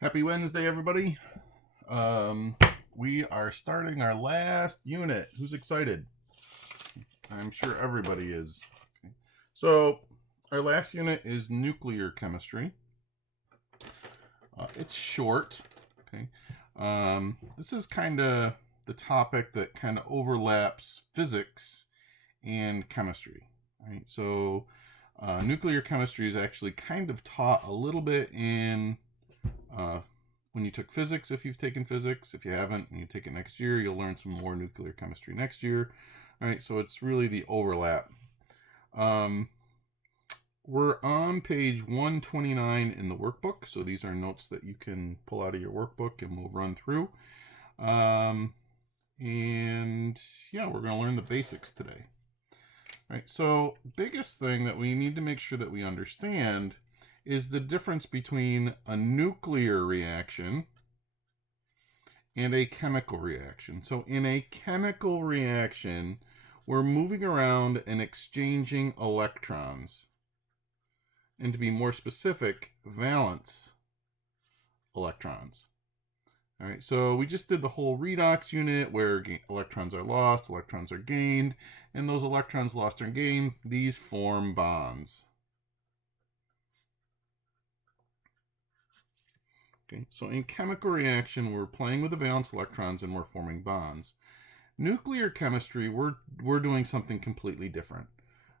Happy Wednesday, everybody. Um, we are starting our last unit. Who's excited? I'm sure everybody is. Okay. So, our last unit is nuclear chemistry. It's short. Okay. This is kind of the topic that kind of overlaps physics and chemistry. Right. So, nuclear chemistry is actually kind of taught a little bit in when you took physics, if you've taken physics. If you haven't and you take it next year, you'll learn some more nuclear chemistry next year. All right, so it's really the overlap. We're on page 129 in the workbook, so these are notes that you can pull out of your workbook and we'll run through. And yeah, we're going to learn the basics today. All right, so biggest thing that we need to make sure that we understand is the difference between a nuclear reaction and a chemical reaction. So in a chemical reaction, we're moving around and exchanging electrons. And to be more specific, valence electrons. All right, so we just did the whole redox unit where electrons are lost, electrons are gained, and those electrons lost or gained, these form bonds. Okay, so in chemical reaction, we're playing with the valence electrons and we're forming bonds. Nuclear chemistry, we're doing something completely different.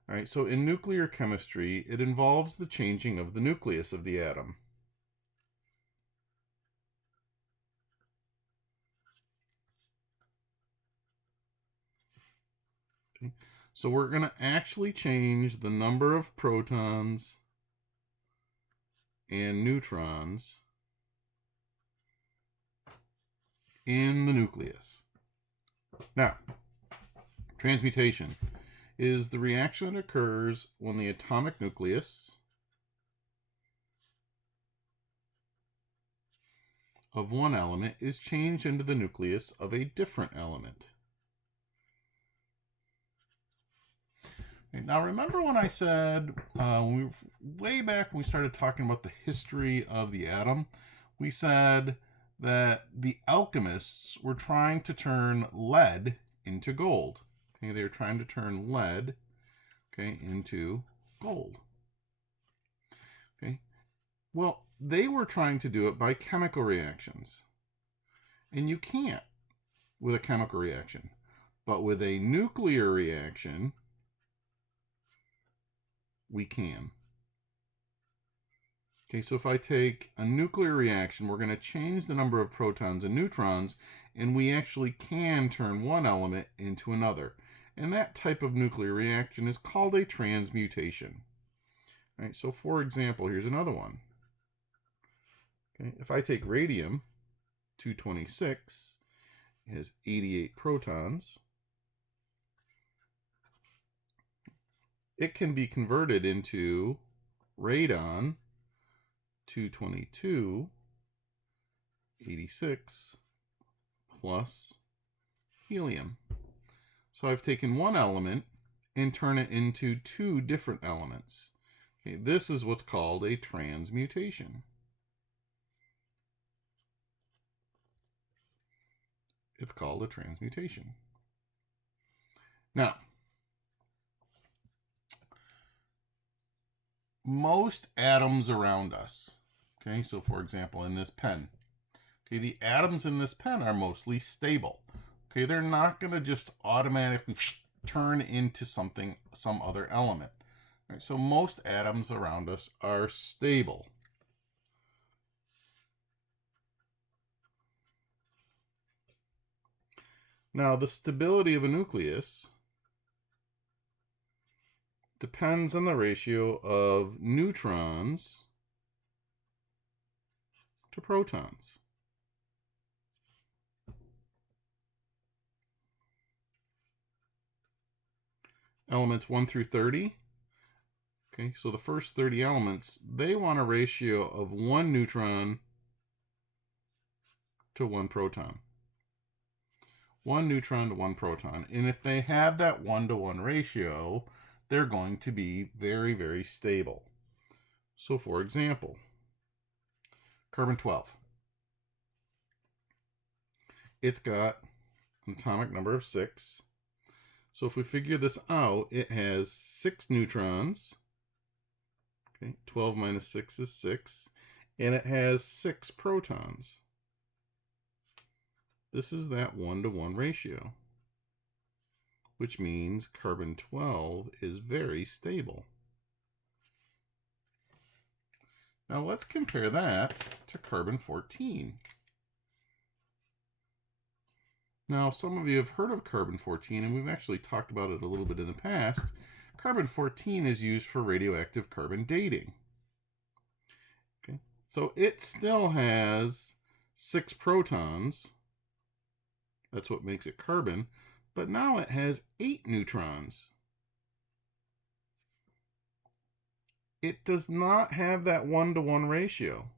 All right, so in nuclear chemistry, it involves the changing of the nucleus of the atom. Okay, so we're going to actually change the number of protons and neutrons in the nucleus. Now, transmutation is the reaction that occurs when the atomic nucleus of one element is changed into the nucleus of a different element. Now, remember when I said way back when we started talking about the history of the atom, we said that the alchemists were trying to turn lead into gold. Okay, they were trying to turn lead, into gold. Okay, well, they were trying to do it by chemical reactions, and you can't with a chemical reaction, but with a nuclear reaction, we can. Okay, so if I take a nuclear reaction, we're going to change the number of protons and neutrons, and we actually can turn one element into another. And that type of nuclear reaction is called a transmutation. All right, so for example, here's another one. Okay, if I take radium 226, it has 88 protons. It can be converted into radon 222, 86 plus helium. So I've taken one element and turned it into two different elements. Okay, this is what's called a transmutation. It's called a transmutation. Now, most atoms around us, okay, so for example, in this pen, okay, the atoms in this pen are mostly stable. Okay, they're not going to just automatically turn into some other element. Right, so most atoms around us are stable. Now, the stability of a nucleus depends on the ratio of neutrons to protons. Elements 1 through 30. Okay, so the first 30 elements, they want a ratio of 1 neutron to 1 proton. 1 neutron to 1 proton. And if they have that 1-to-1 ratio, they're going to be very, very stable. So for example, carbon 12. it's got an atomic number of 6. So if we figure this out, it has 6 neutrons. Okay, 12 minus 6 is 6. And it has 6 protons. This is that 1-to-1 ratio, which means carbon-12 is very stable. Now let's compare that to carbon-14. Now, some of you have heard of carbon-14, and we've actually talked about it a little bit in the past. Carbon-14 is used for radioactive carbon dating. Okay, so it still has 6 protons. That's what makes it carbon. But now it has 8 neutrons. It does not have that 1-to-1 ratio.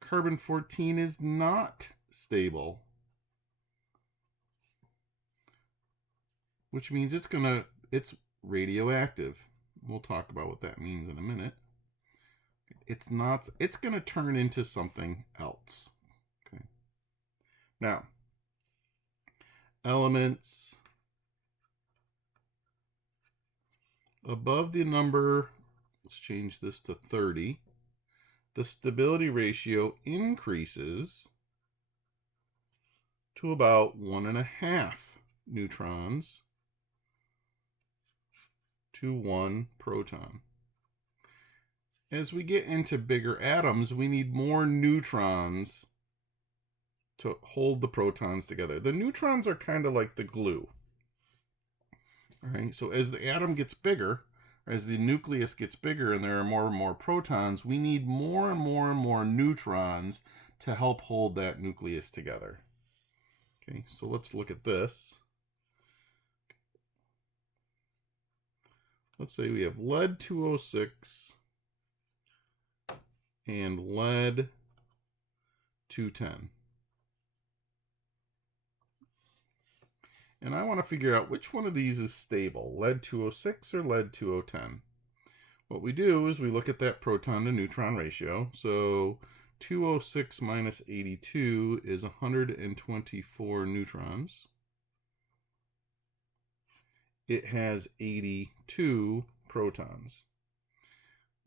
Carbon-14 is not stable, which means it's radioactive. We'll talk about what that means in a minute. It's going to turn into something else. Okay. Now, elements above the number, let's change this to 30. The stability ratio increases to about 1.5 neutrons to 1 proton. As we get into bigger atoms, we need more neutrons to hold the protons together. The neutrons are kind of like the glue. All right, so as the atom gets bigger, as the nucleus gets bigger and there are more and more protons, we need more and more and more neutrons to help hold that nucleus together. Okay, so let's look at this. Let's say we have lead-206 and lead-210. And I want to figure out which one of these is stable, lead-206 or lead-210. What we do is we look at that proton to neutron ratio. So 206 minus 82 is 124 neutrons. It has 82 protons.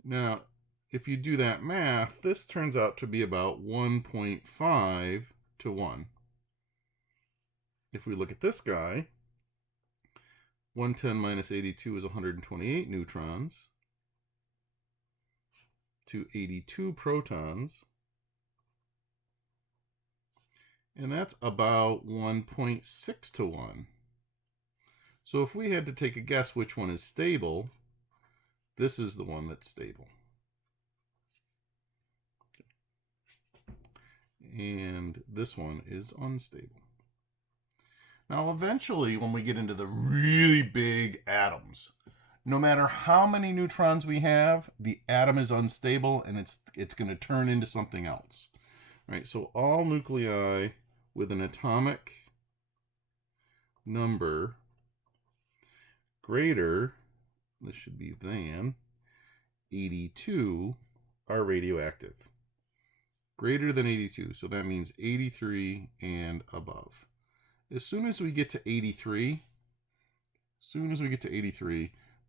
Now, if you do that math, this turns out to be about 1.5 to 1. If we look at this guy, 110 minus 82 is 128 neutrons to 82 protons. And that's about 1.6 to 1. So if we had to take a guess which one is stable, this is the one that's stable. And this one is unstable. Now, eventually, when we get into the really big atoms, no matter how many neutrons we have, the atom is unstable and it's going to turn into something else. Right? So all nuclei with an atomic number greater, this should be than, 82 are radioactive. Greater than 82, so that means 83 and above. As soon as we get to 83,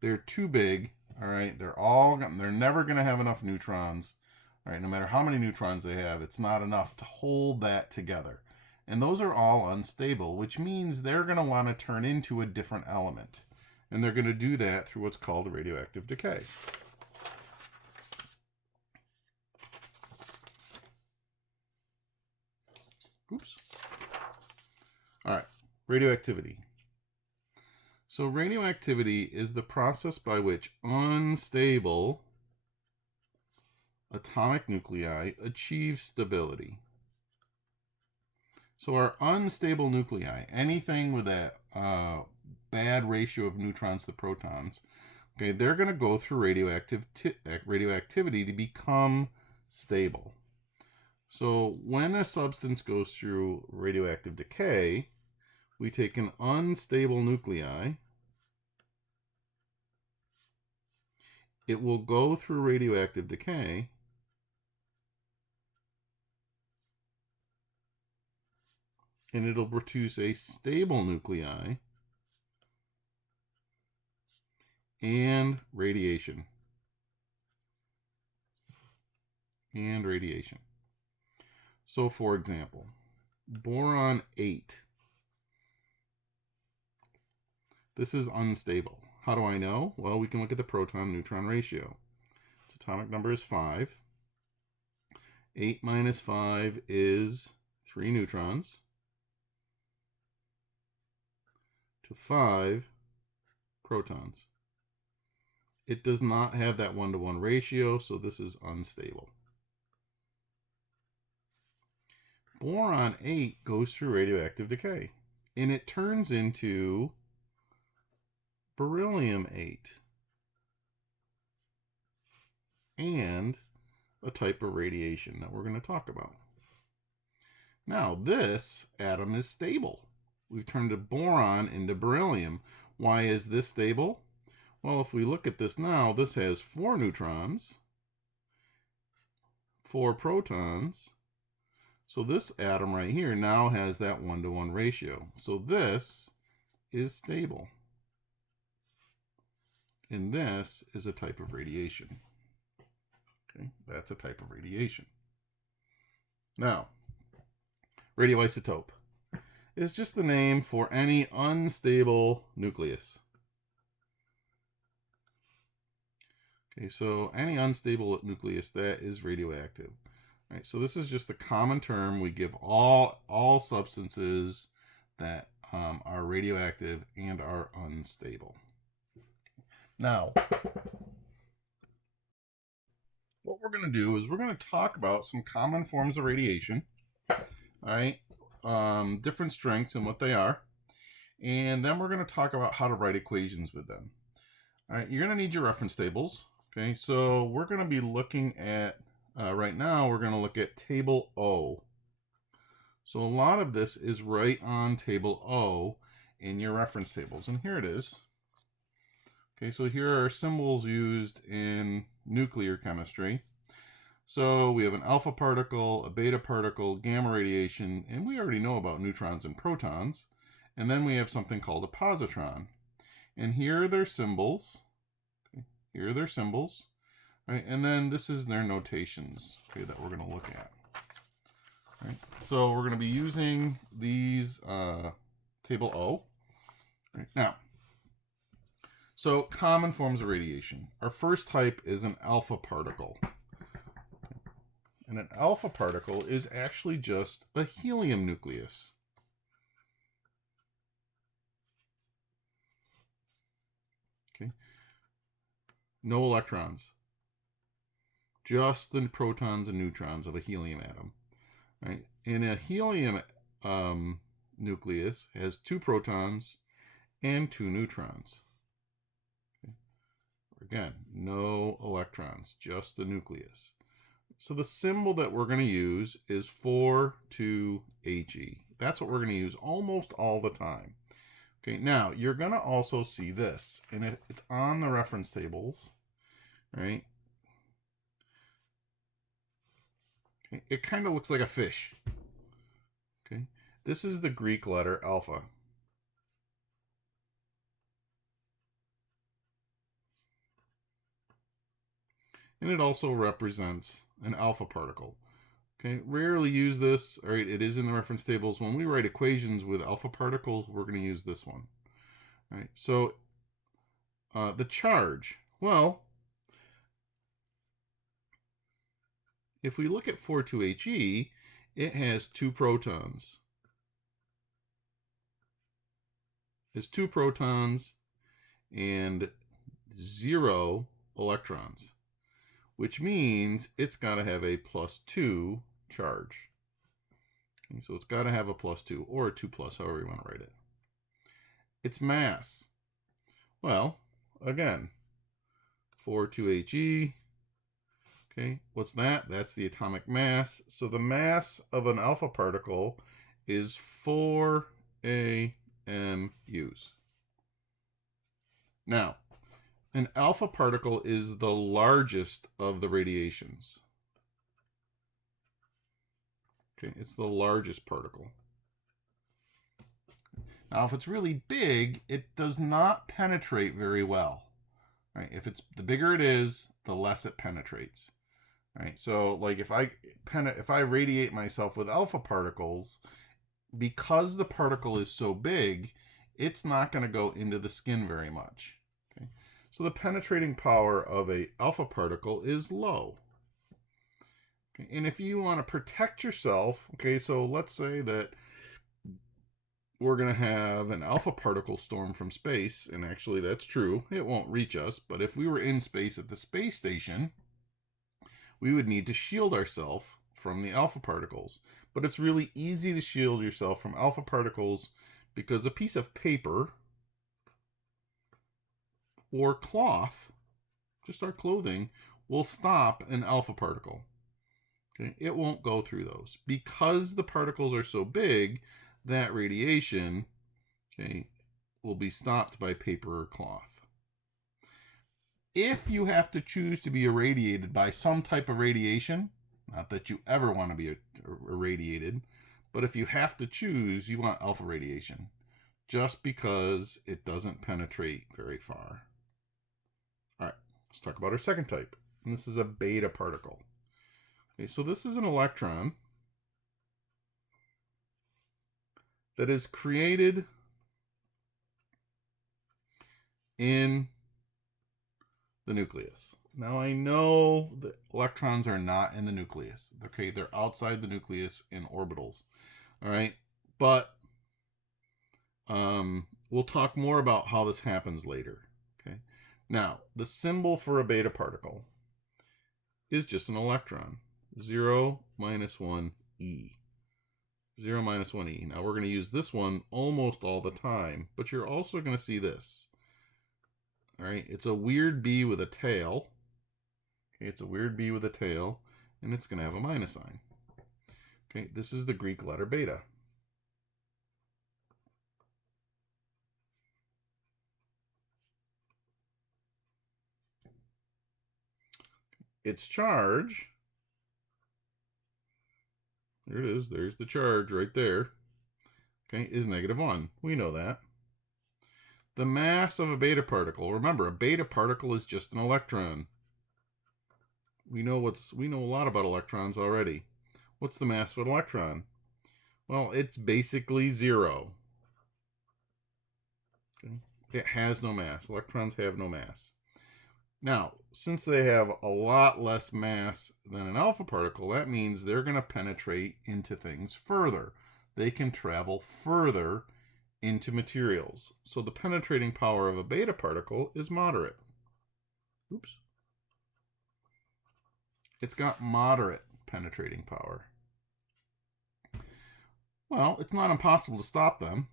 they're too big, all right? They're never going to have enough neutrons, all right? No matter how many neutrons they have, it's not enough to hold that together. And those are all unstable, which means they're going to want to turn into a different element. And they're going to do that through what's called radioactive decay. Oops. All right, radioactivity. So radioactivity is the process by which unstable atomic nuclei achieve stability. So our unstable nuclei, anything with that bad ratio of neutrons to protons, okay, they're going to go through radioactivity to become stable. So when a substance goes through radioactive decay, we take an unstable nuclei. It will go through radioactive decay, and it'll produce a stable nuclei and radiation. So for example, boron 8. This is unstable. How do I know? Well, we can look at the proton-neutron ratio. Its atomic number is 5. 8 minus 5 is 3 neutrons to 5 protons. It does not have that 1-to-1 ratio, so this is unstable. Boron 8 goes through radioactive decay, and it turns into beryllium 8 and a type of radiation that we're going to talk about. Now, this atom is stable. We've turned a boron into beryllium. Why is this stable? Well, if we look at this now, this has 4 neutrons, 4 protons. So this atom right here now has that 1-to-1 ratio. So this is stable. And this is a type of radiation. Okay, that's a type of radiation. Now, radioisotope is just the name for any unstable nucleus. Okay, so any unstable nucleus, that is radioactive. All right, so this is just a common term we give all substances that are radioactive and are unstable. Now, what we're going to do is we're going to talk about some common forms of radiation. All right, different strengths and what they are. And then we're going to talk about how to write equations with them. All right, you're going to need your reference tables. Okay, so we're going to be looking at, right now, we're going to look at table O. So a lot of this is right on table O in your reference tables. And here it is. Okay, so here are symbols used in nuclear chemistry. So we have an alpha particle, a beta particle, gamma radiation, and we already know about neutrons and protons. And then we have something called a positron. And here are their symbols. Okay, here are their symbols. Right, and then this is their notations, okay, that we're going to look at. Right, so we're going to be using these table O. Right, now, so common forms of radiation. Our first type is an alpha particle. And an alpha particle is actually just a helium nucleus. Okay. No electrons. Just the protons and neutrons of a helium atom. Right? And a helium nucleus has 2 protons and 2 neutrons. Okay. Again, no electrons, just the nucleus. So the symbol that we're going to use is 4,2He. That's what we're going to use almost all the time. Okay, now you're going to also see this, and it's on the reference tables, right? Okay, it kind of looks like a fish. Okay, this is the Greek letter alpha. And it also represents an alpha particle. Okay, rarely use this. All right, it is in the reference tables. When we write equations with alpha particles, we're going to use this one. All right, so the charge. Well, if we look at 4,2He, it has 2 protons. It's 2 protons and 0 electrons, which means it's got to have a +2 charge. Okay, so it's got to have a +2 or a 2+, however you want to write it. Its mass. Well, again, 4,2He. Okay, what's that? That's the atomic mass. So the mass of an alpha particle is 4 AMUs. Now, an alpha particle is the largest of the radiations. Okay, it's the largest particle. Now, if it's really big, it does not penetrate very well. Right? If it's the bigger it is, the less it penetrates. Right? So, like if I radiate myself with alpha particles, because the particle is so big, it's not going to go into the skin very much. Okay? So the penetrating power of a alpha particle is low. Okay? And if you want to protect yourself, okay, so let's say that we're going to have an alpha particle storm from space, and actually that's true, it won't reach us, but if we were in space at the space station, we would need to shield ourselves from the alpha particles. But it's really easy to shield yourself from alpha particles because a piece of paper or cloth, just our clothing, will stop an alpha particle. Okay? It won't go through those. Because the particles are so big, that radiation, okay, will be stopped by paper or cloth. If you have to choose to be irradiated by some type of radiation, not that you ever want to be irradiated, but if you have to choose, you want alpha radiation, just because it doesn't penetrate very far. All right, let's talk about our second type. And this is a beta particle. Okay, so this is an electron that is created in the nucleus. Now I know that electrons are not in the nucleus. Okay, they're outside the nucleus in orbitals. All right, but we'll talk more about how this happens later. Okay, now the symbol for a beta particle is just an electron. 0 minus 1 e. 0 minus 1 e. Now we're going to use this one almost all the time, but you're also going to see this. All right, it's a weird B with a tail. Okay, it's a weird B with a tail, and it's going to have a minus sign. Okay, this is the Greek letter beta. Its charge, there it is, there's the charge right there, okay, is -1. We know that. The mass of a beta particle, remember, a beta particle is just an electron. We know a lot about electrons already. What's the mass of an electron? Well, it's basically 0. Okay? It has no mass. Electrons have no mass. Now, since they have a lot less mass than an alpha particle, that means they're going to penetrate into things further. They can travel further into materials. So the penetrating power of a beta particle is moderate. Oops. It's got moderate penetrating power. Well, it's not impossible to stop them.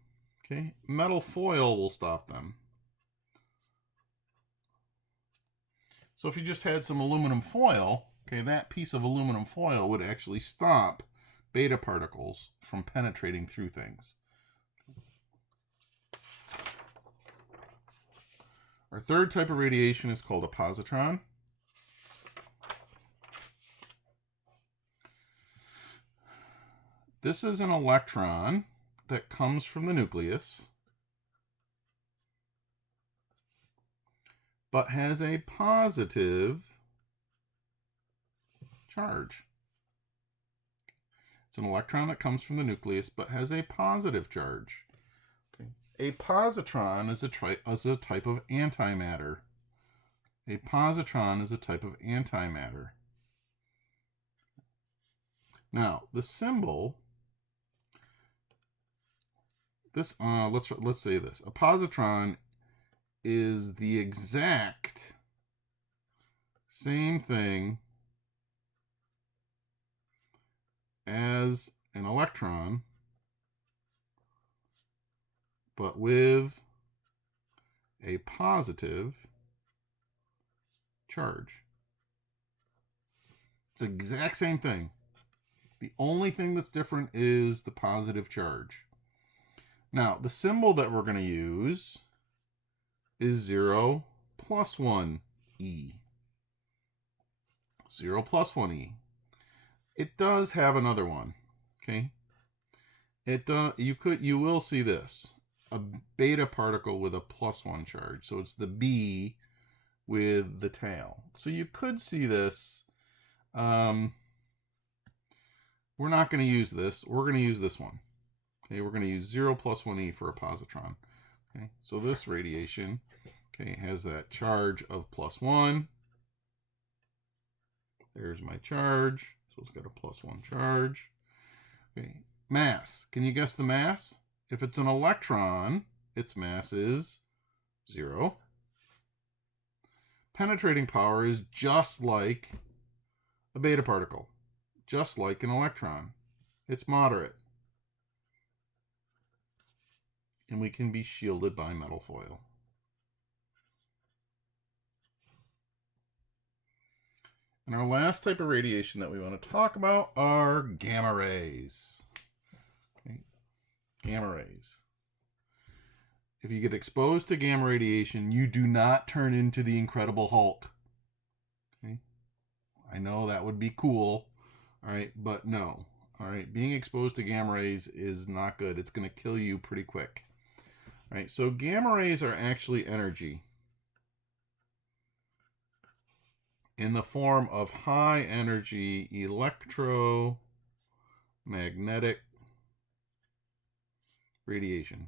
Okay, metal foil will stop them. So if you just had some aluminum foil, okay, that piece of aluminum foil would actually stop beta particles from penetrating through things. Our third type of radiation is called a positron. This is an electron that comes from the nucleus, but has a positive charge. It's an electron that comes from the nucleus, but has a positive charge. Okay. A positron is a type of antimatter. A positron is a type of antimatter. Now, the symbol, this let's say this. A positron is the exact same thing as an electron, but with a positive charge. It's the exact same thing. The only thing that's different is the positive charge. Now, the symbol that we're going to use is 0 plus 1 e. 0 plus 1 e. It does have another one. Okay. You will see this. a beta particle with a +1 charge. So it's the B with the tail. So you could see this. We're not going to use this. We're going to use this one. Okay, we're going to use 0 + 1e for a positron. Okay, so this radiation, okay, has that charge of +1. There's my charge. So it's got a +1 charge. Okay, mass. Can you guess the mass? If it's an electron, its mass is 0. Penetrating power is just like a beta particle, just like an electron. It's moderate. And we can be shielded by metal foil. And our last type of radiation that we want to talk about are gamma rays. Okay. Gamma rays. If you get exposed to gamma radiation, you do not turn into the Incredible Hulk. Okay. I know that would be cool, all right, but no. All right, being exposed to gamma rays is not good. It's going to kill you pretty quick. All right, so gamma rays are actually energy in the form of high energy electromagnetic radiation.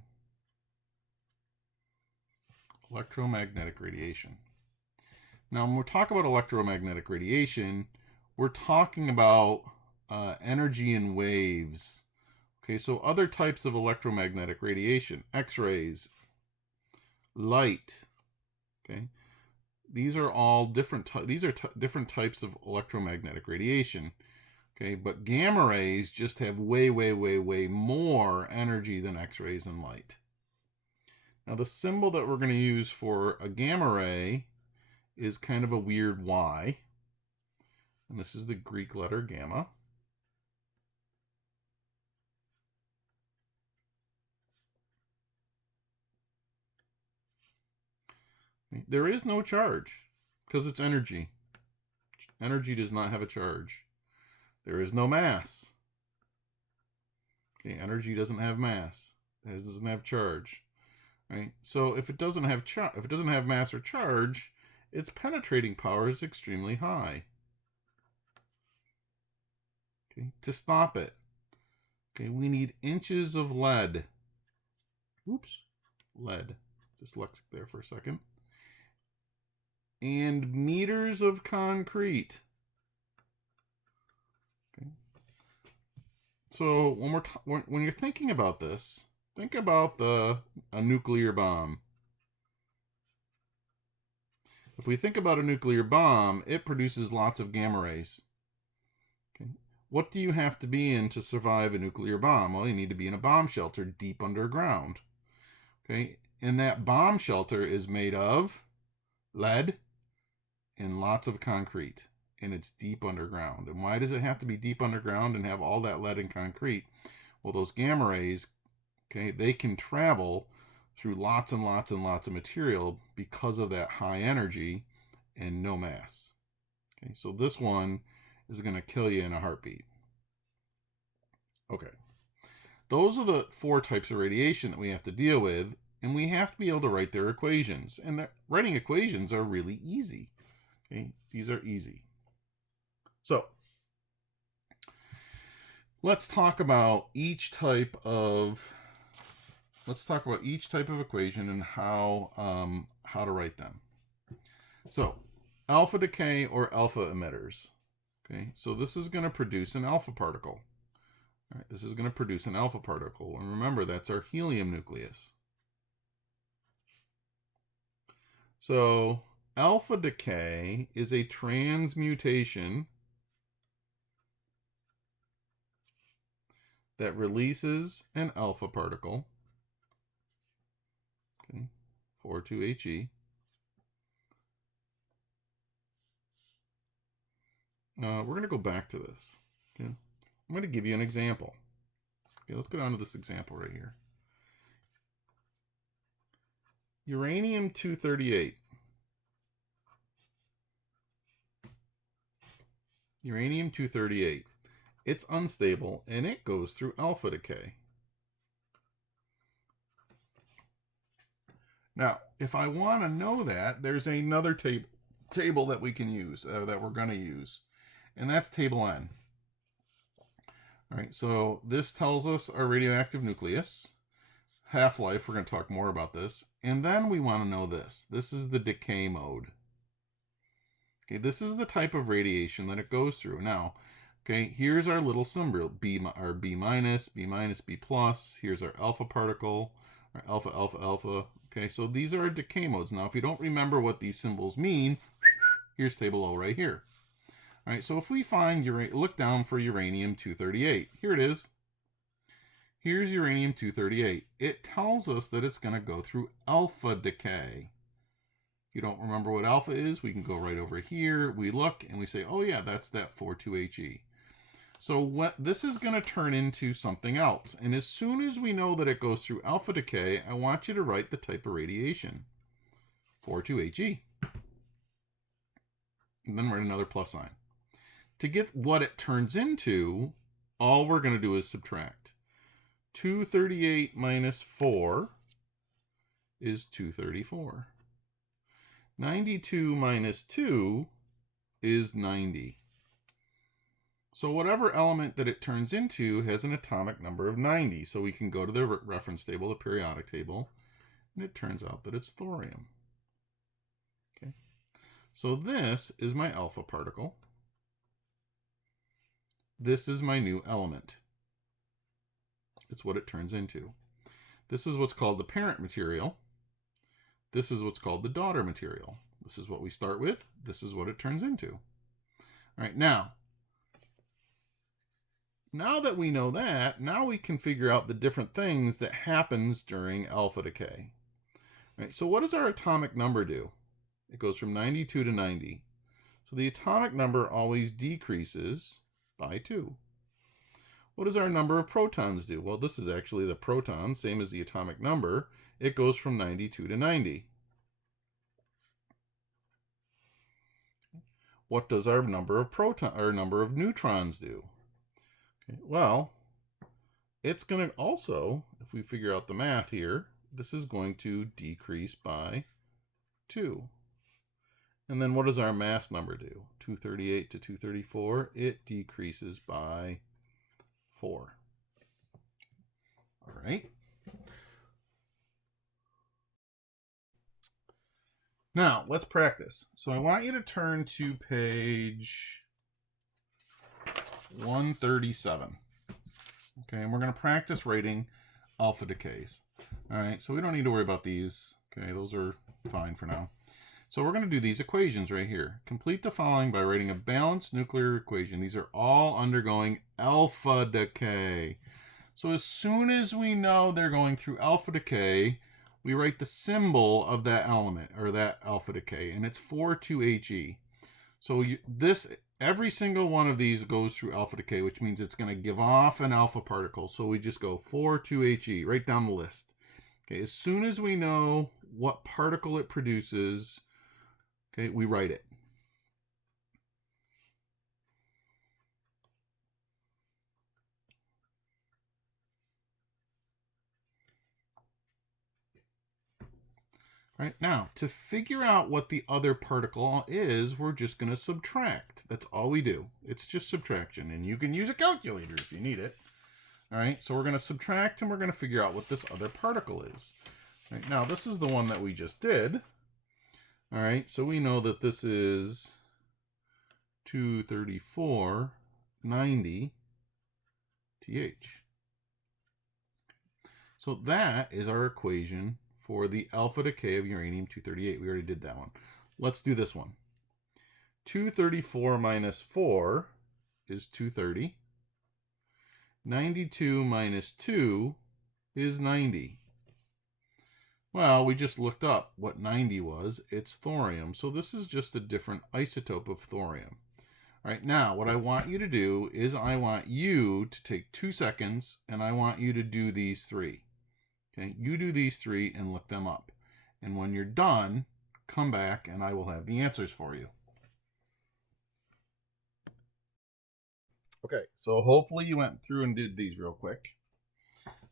Electromagnetic radiation. Now, when we talk about electromagnetic radiation, we're talking about energy in waves. Okay, so other types of electromagnetic radiation, X-rays, light. Okay, these are all different. Different types of electromagnetic radiation. Okay, but gamma rays just have way more energy than X-rays and light. Now, the symbol that we're going to use for a gamma ray is kind of a weird Y. And this is the Greek letter gamma. There is no charge because it's energy. Energy does not have a charge. There is no mass. Okay, energy doesn't have mass. It doesn't have charge. Right? So if it doesn't have mass or charge, its penetrating power is extremely high. Okay, to stop it, okay, we need inches of lead. Oops, lead. Dyslexic there for a second. And meters of concrete. Okay. So when you're thinking about this, think about a nuclear bomb. If we think about a nuclear bomb, it produces lots of gamma rays. Okay. What do you have to be in to survive a nuclear bomb? Well, you need to be in a bomb shelter deep underground. Okay, and that bomb shelter is made of lead and lots of concrete, and it's deep underground. And why does it have to be deep underground and have all that lead and concrete? Well, those gamma rays, okay, they can travel through lots and lots and lots of material because of that high energy and no mass. Okay, so this one is going to kill you in a heartbeat. Okay, those are the 4 types of radiation that we have to deal with, and we have to be able to write their equations. And writing equations are really easy. Okay, these are easy. So let's talk about each type of equation and how to write them. So alpha decay or alpha emitters. Okay, so this is going to produce an alpha particle. All right, this is going to produce an alpha particle, and remember that's our helium nucleus. So alpha decay is a transmutation that releases an alpha particle, okay, 4,2He. We're going to go back to this. Okay, I'm going to give you an example. Okay, let's go down to this example right here. Uranium-238. Uranium-238. It's unstable and it goes through alpha decay. Now, if I want to know that, there's another table that we can use, that we're going to use, and that's table N. All right, so this tells us our radioactive nucleus, half-life, we're going to talk more about this, and then we want to know this. This is the decay mode. Okay, this is the type of radiation that it goes through. Now, okay, here's our little symbol, B minus, B plus. Here's our alpha particle, our alpha, alpha, alpha. Okay, so these are our decay modes. Now, if you don't remember what these symbols mean, here's table O right here. All right, so if we find, look down for uranium-238. Here it is. Here's uranium-238. It tells us that it's going to go through alpha decay. If you don't remember what alpha is, we can go right over here. We look and we say, oh yeah, that's that 42He. So what this is going to turn into something else. And as soon as we know that it goes through alpha decay, I want you to write the type of radiation, 42He. And then write another plus sign. To get what it turns into, all we're going to do is subtract. 238 minus 4 is 234. 92 minus 2 is 90. So whatever element that it turns into has an atomic number of 90. So we can go to the reference table, the periodic table, and it turns out that it's thorium. Okay. So this is my alpha particle. This is my new element. It's what it turns into. This is what's called the parent material. This is what's called the daughter material. This is what we start with. This is what it turns into. All right, now that we know that, now we can figure out the different things that happens during alpha decay. All right, so what does our atomic number do? It goes from 92 to 90. So the atomic number always decreases by 2. What does our number of protons do? Well, this is actually the proton, same as the atomic number. It goes from 92 to 90. What does our number of neutrons do? Okay, well, it's going to also, if we figure out the math here, this is going to decrease by 2. And then what does our mass number do? 238 to 234, it decreases by 4. All right. Now, let's practice. So I want you to turn to page 137. Okay, and we're going to practice writing alpha decays. All right, so we don't need to worry about these. Okay, those are fine for now. So we're going to do these equations right here. Complete the following by writing a balanced nuclear equation. These are all undergoing alpha decay. So as soon as we know they're going through alpha decay, we write the symbol of that element, or that alpha decay, and it's 42He. So every single one of these goes through alpha decay, which means it's going to give off an alpha particle. So we just go 42He, right down the list. Okay, as soon as we know what particle it produces, okay, we write it. Right, now, to figure out what the other particle is, we're just going to subtract. That's all we do. It's just subtraction, and you can use a calculator if you need it. All right, so we're going to subtract, and we're going to figure out what this other particle is. All right, now, this is the one that we just did. All right, so we know that this is 234, 90 TH. So that is our equation for the alpha decay of uranium-238. We already did that one. Let's do this one. 234 minus 4 is 230. 92 minus 2 is 90. Well, we just looked up what 90 was. It's thorium. So this is just a different isotope of thorium. All right, now what I want you to do is I want you to take 2 seconds and I want you to do these 3. Okay, you do these 3 and look them up. And when you're done, come back and I will have the answers for you. Okay, so hopefully you went through and did these real quick.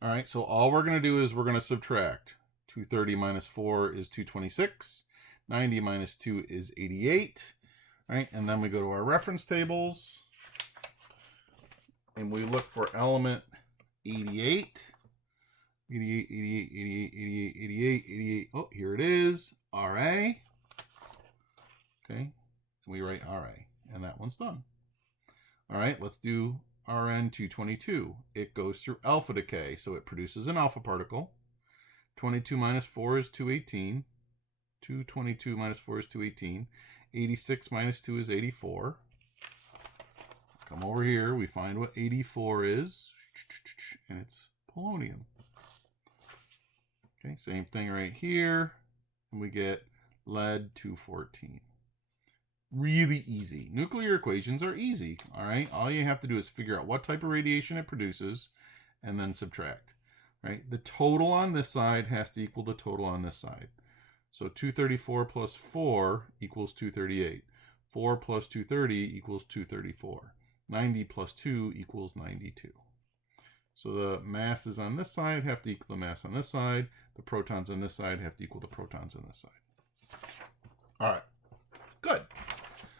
All right, so all we're going to do is we're going to subtract 230 minus 4 is 226. 90 minus 2 is 88. Right? And then we go to our reference tables. And we look for element 88. 88, 88, 88, 88, 88, 88. Oh, here it is. RA. Okay. We write RA. And that one's done. All right, let's do Rn222. It goes through alpha decay, so it produces an alpha particle. 22 minus 4 is 218. 222 minus 4 is 218. 86 minus 2 is 84. Come over here, we find what 84 is, and it's polonium. Okay, same thing right here, and we get lead-214. Really easy. Nuclear equations are easy, all right? All you have to do is figure out what type of radiation it produces and then subtract, right? The total on this side has to equal the total on this side. So 234 plus 4 equals 238. 4 plus 230 equals 234. 90 plus 2 equals 92. So the masses on this side have to equal the mass on this side. The protons on this side have to equal the protons on this side. All right, good.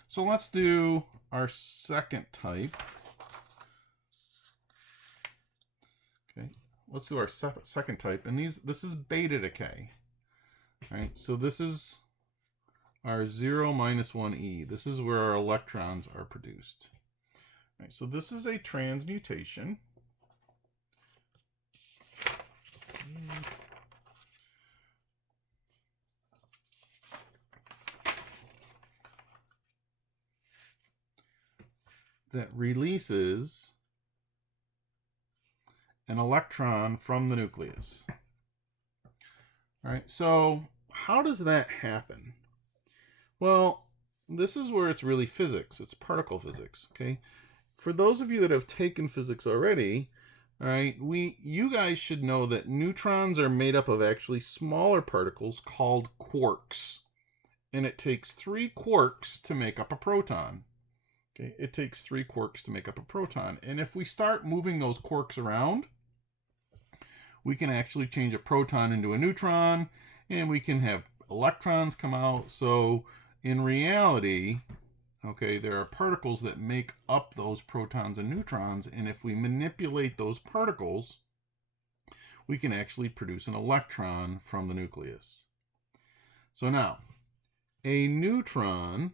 So let's do our second type. Okay, let's do our second type. And this is beta decay. All right, so this is our 0 minus 1e. This is where our electrons are produced. All right, so this is a transmutation. That releases an electron from the nucleus. All right, so how does that happen? Well, this is where it's really physics. It's particle physics, okay? For those of you that have taken physics already, all right, you guys should know that neutrons are made up of actually smaller particles called quarks. And it takes 3 quarks to make up a proton. Okay, it takes 3 quarks to make up a proton. And if we start moving those quarks around, we can actually change a proton into a neutron, and we can have electrons come out. So in reality, okay, there are particles that make up those protons and neutrons, and if we manipulate those particles, we can actually produce an electron from the nucleus. So now, a neutron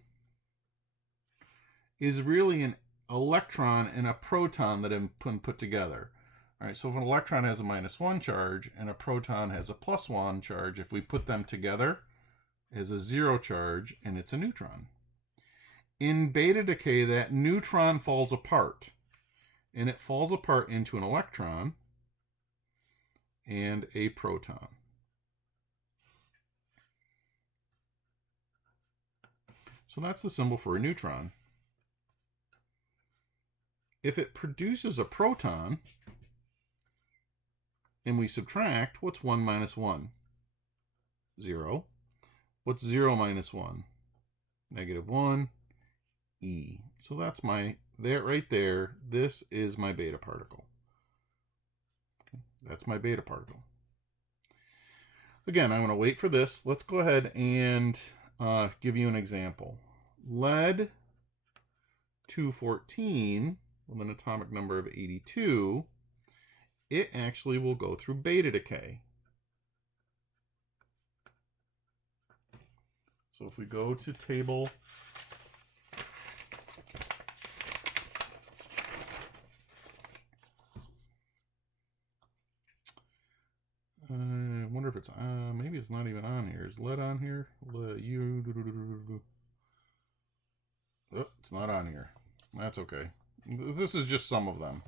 is really an electron and a proton that have been put together. All right, so if an electron has a -1 charge and a proton has a +1 charge, if we put them together as a 0 charge, and it's a neutron. In beta decay, that neutron falls apart, and it falls apart into an electron and a proton. So that's the symbol for a neutron. If it produces a proton, and we subtract, what's 1 minus 1? 0. What's 0 minus 1? -1. E. So that's that right there. This is my beta particle. Okay, that's my beta particle. Again, I'm going to wait for this. Let's go ahead and give you an example. Lead-214 with an atomic number of 82, it actually will go through beta decay. So if we go to table I wonder if it's maybe it's not even on here. Is lead on here? Oh, it's not on here. That's okay. This is just some of them.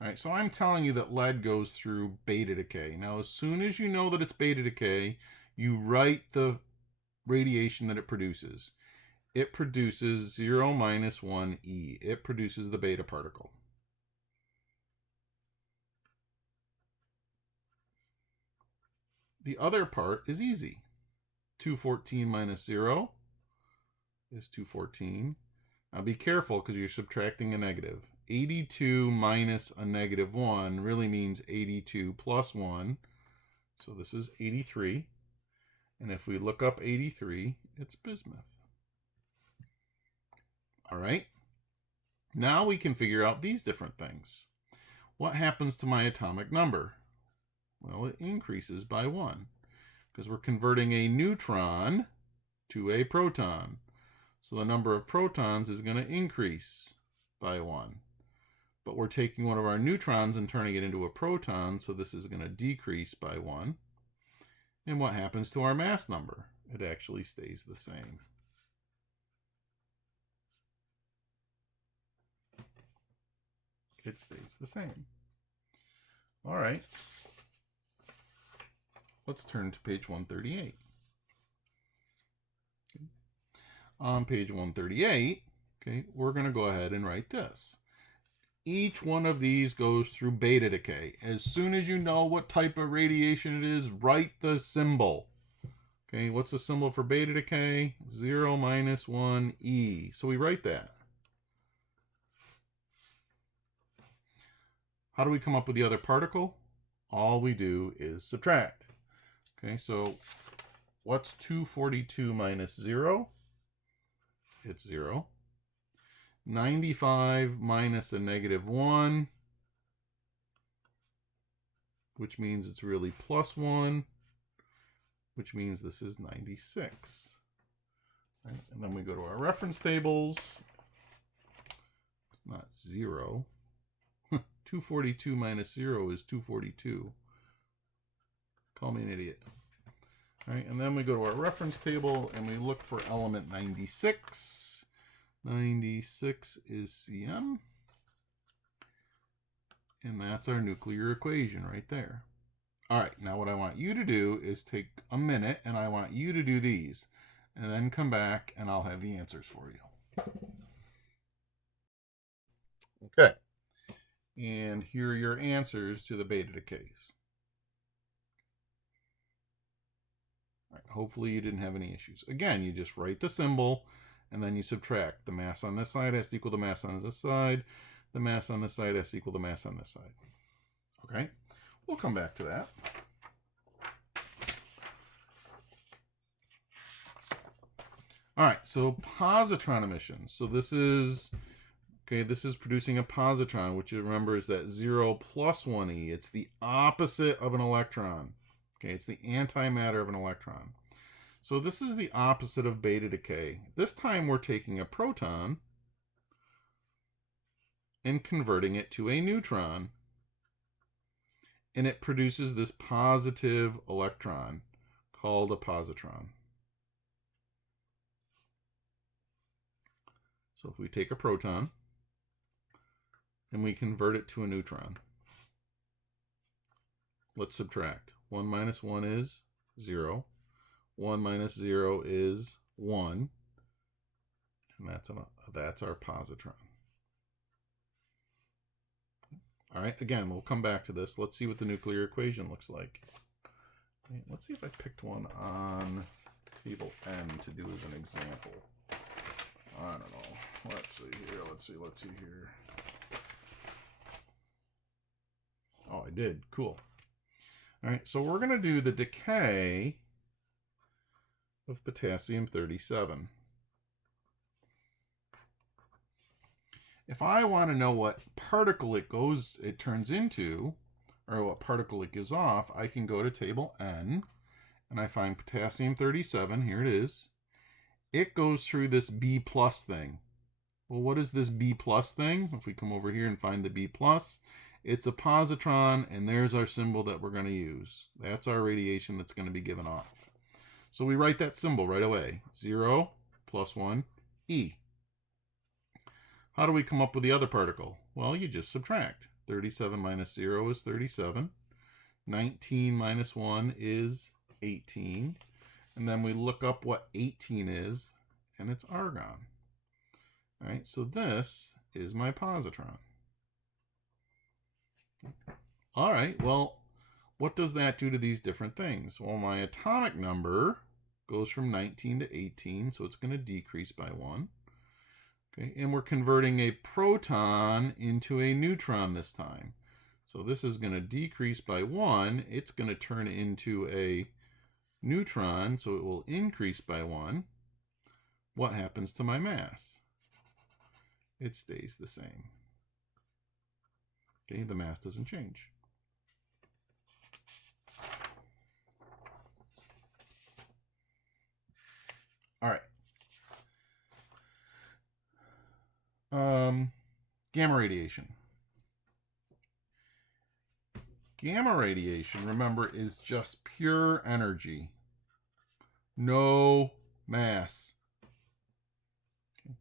All right, so I'm telling you that lead goes through beta decay. Now, as soon as you know that it's beta decay, you write the radiation that it produces. It produces 0 minus 1e. It produces the beta particle. The other part is easy. 214 minus 0 is 214. Now be careful because you're subtracting a negative. 82 minus a -1 really means 82 plus 1. So this is 83. And if we look up 83, it's bismuth. All right. Now we can figure out these different things. What happens to my atomic number? Well, it increases by 1 because we're converting a neutron to a proton. So the number of protons is going to increase by 1. But we're taking one of our neutrons and turning it into a proton, so this is going to decrease by 1. And what happens to our mass number? It actually stays the same. It stays the same. All right. Let's turn to page 138. Okay. On page 138, okay, we're going to go ahead and write this. Each one of these goes through beta decay. As soon as you know what type of radiation it is, write the symbol. Okay, what's the symbol for beta decay? 0 minus 1 E. So we write that. How do we come up with the other particle? All we do is subtract. Okay, so what's 242 minus 0? It's 0. 95 minus a negative 1, which means it's really plus 1, which means this is 96. Right? And then we go to our reference tables. It's not 0. 242 minus 0 is 242. Call me an idiot. All right, and then we go to our reference table and we look for element 96. 96 is Cm. And that's our nuclear equation right there. All right, now what I want you to do is take a minute and I want you to do these. And then come back and I'll have the answers for you. Okay. And here are your answers to the beta decays. All right, hopefully you didn't have any issues. Again, you just write the symbol and then you subtract. The mass on this side has to equal the mass on this side. The mass on this side has to equal the mass on this side. Okay, we'll come back to that. All right, so positron emissions. So this is, okay, this is producing a positron, which you remember is that 0 plus 1e. It's the opposite of an electron. Okay, it's the antimatter of an electron. So this is the opposite of beta decay. This time we're taking a proton and converting it to a neutron. And it produces this positive electron called a positron. So if we take a proton and we convert it to a neutron, let's subtract. 1 minus 1 is 0. 1 minus 0 is 1. And that's our positron. All right, again, we'll come back to this. Let's see what the nuclear equation looks like. Okay, let's see if I picked one on table N to do as an example. I don't know. Let's see here. Oh, I did. Cool. All right, so we're going to do the decay of potassium-37. If I want to know what particle it turns into, or what particle it gives off, I can go to table N, and I find potassium-37. Here it is. It goes through this B plus thing. Well, what is this B plus thing? If we come over here and find the B plus, it's a positron, and there's our symbol that we're going to use. That's our radiation that's going to be given off. So we write that symbol right away. 0 plus 1 E. How do we come up with the other particle? Well, you just subtract. 37 minus 0 is 37. 19 minus 1 is 18. And then we look up what 18 is, and it's argon. All right, so this is my positron. All right, well, what does that do to these different things? Well, my atomic number goes from 19 to 18, so it's going to decrease by 1. Okay, and we're converting a proton into a neutron this time. So this is going to decrease by 1. It's going to turn into a neutron, so it will increase by 1. What happens to my mass? It stays the same. Okay, the mass doesn't change. All right. Gamma radiation. Gamma radiation, remember, is just pure energy. No mass. Okay.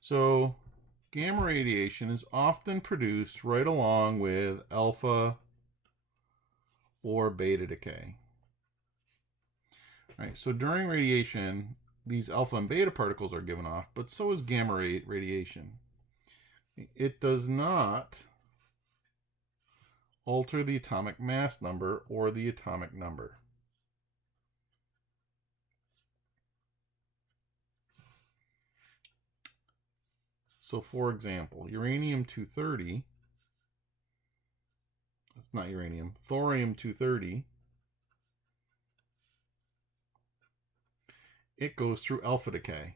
So gamma radiation is often produced right along with alpha or beta decay. All right, so during radiation, these alpha and beta particles are given off, but so is gamma radiation. It does not alter the atomic mass number or the atomic number. So for example, uranium-230, that's not uranium, thorium-230, it goes through alpha decay.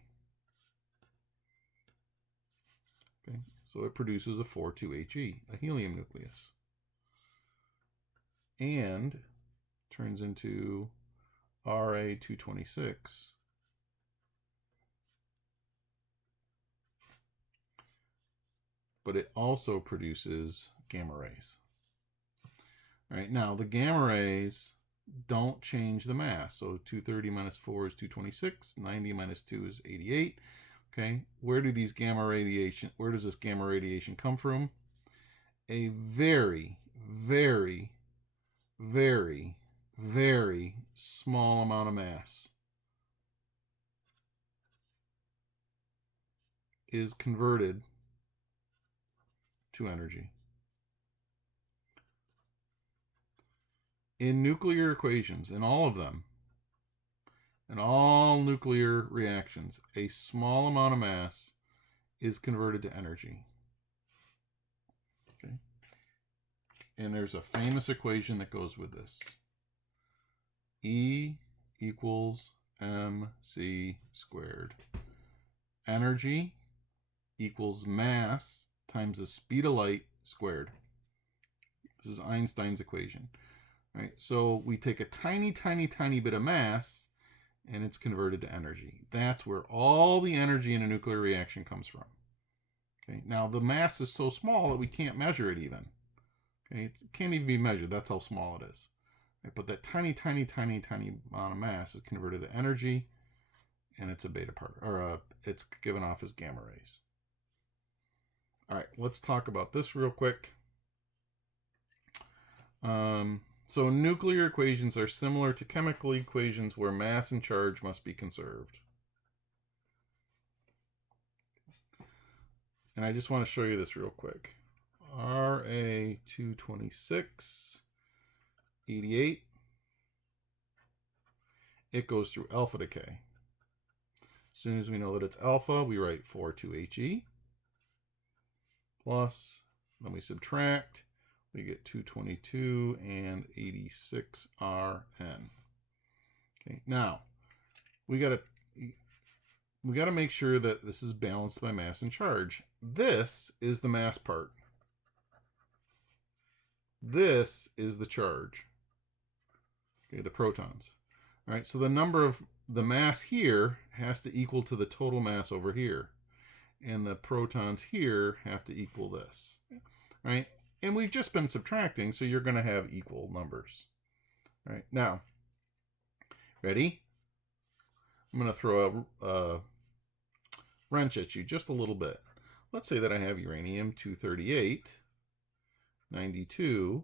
Okay, so it produces a 4,2He, a helium nucleus, and turns into Ra-226. But it also produces gamma rays. All right, now the gamma rays don't change the mass. So 230 minus 4 is 226, 90 minus 2 is 88. Okay, where does this gamma radiation come from? A very, very, very, very small amount of mass is converted to energy. In nuclear equations, in all of them, in all nuclear reactions, a small amount of mass is converted to energy. Okay. And there's a famous equation that goes with this. E equals mc squared. Energy equals mass times the speed of light squared. This is Einstein's equation. Right? So we take a tiny, tiny, tiny bit of mass and it's converted to energy. That's where all the energy in a nuclear reaction comes from. Okay. Now the mass is so small that we can't measure it even. Okay. It can't even be measured. That's how small it is. Right? But that tiny, tiny, tiny, tiny amount of mass is converted to energy, and it's a beta particle, or it's given off as gamma rays. All right, let's talk about this real quick. So nuclear equations are similar to chemical equations where mass and charge must be conserved. And I just want to show you this real quick. Ra-226, 88. It goes through alpha decay. As soon as we know that it's alpha, we write 4,2He. Plus, then we subtract, we get 222 and 86 Rn. Okay, now we gotta make sure that this is balanced by mass and charge. This is the mass part. This is the charge. Okay, the protons. All right, so the number of the mass here has to equal to the total mass over here. And the protons here have to equal this, right? And we've just been subtracting, so you're going to have equal numbers. All right, now, ready? I'm going to throw a wrench at you just a little bit. Let's say that I have uranium-238, 92.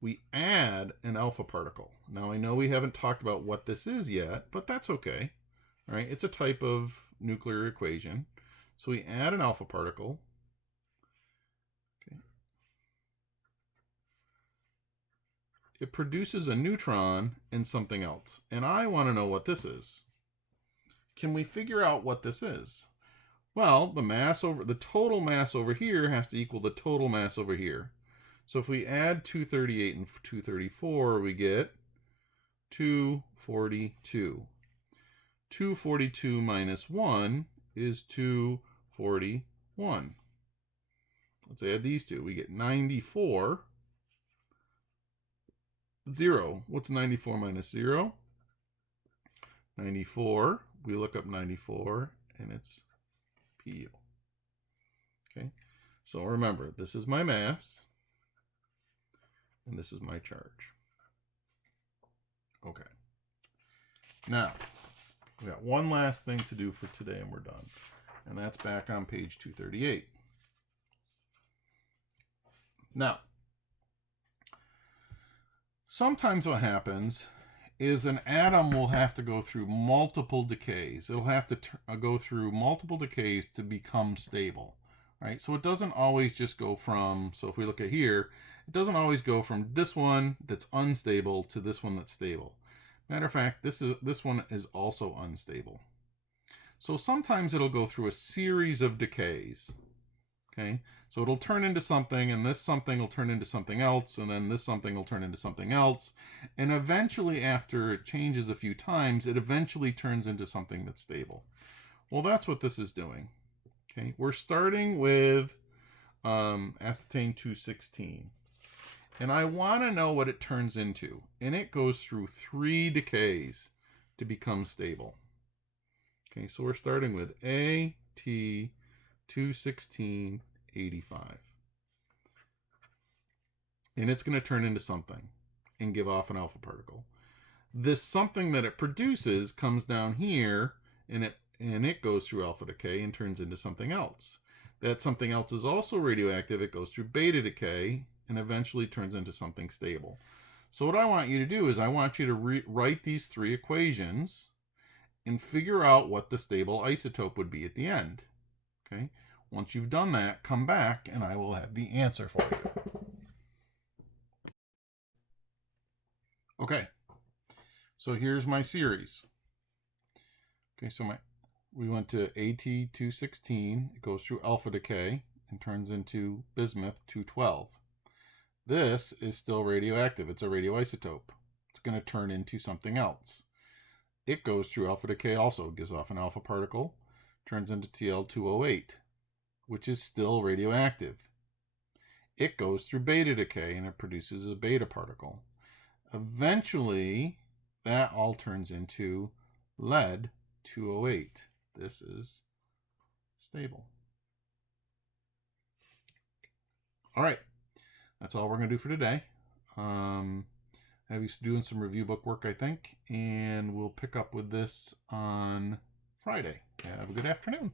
We add an alpha particle. Now, I know we haven't talked about what this is yet, but that's okay. All right, it's a type of nuclear equation. So we add an alpha particle. Okay. It produces a neutron and something else. And I want to know what this is. Can we figure out what this is? Well, the total mass over here has to equal the total mass over here. So if we add 238 and 234, we get 242. 242 minus 1 is 241. Let's add these two. We get 94. 0. What's 94 minus 0? 94. We look up 94, and it's PU. Okay, so remember, this is my mass, and this is my charge. Okay. Now, we got one last thing to do for today, and we're done. And that's back on page 238. Now, sometimes what happens is an atom will have to go through multiple decays. It'll have to go through multiple decays to become stable, right? So it doesn't always just go from, so if we look at here, it doesn't always go from this one that's unstable to this one that's stable. Matter of fact, this one is also unstable. So sometimes it'll go through a series of decays. Okay, so it'll turn into something, and this something will turn into something else, and then this something will turn into something else, and eventually, after it changes a few times, it eventually turns into something that's stable. Well, that's what this is doing. Okay, we're starting with acetane 216, and I want to know what it turns into, and it goes through 3 decays to become stable. Okay, so we're starting with AT21685. And it's going to turn into something and give off an alpha particle. This something that it produces comes down here, and it goes through alpha decay and turns into something else. That something else is also radioactive. It goes through beta decay and eventually turns into something stable. So what I want you to do is I want you to write these 3 equations and figure out what the stable isotope would be at the end. Okay? Once you've done that, come back and I will have the answer for you. Okay, so here's my series. Okay, so we went to AT216. It goes through alpha decay and turns into bismuth 212. This is still radioactive. It's a radioisotope. It's going to turn into something else. It goes through alpha decay also. It gives off an alpha particle, turns into Tl208, which is still radioactive. It goes through beta decay and it produces a beta particle. Eventually, that all turns into lead-208. This is stable. All right, that's all we're going to do for today. Have you doing some review book work, I think, and we'll pick up with this on Friday. Have a good afternoon.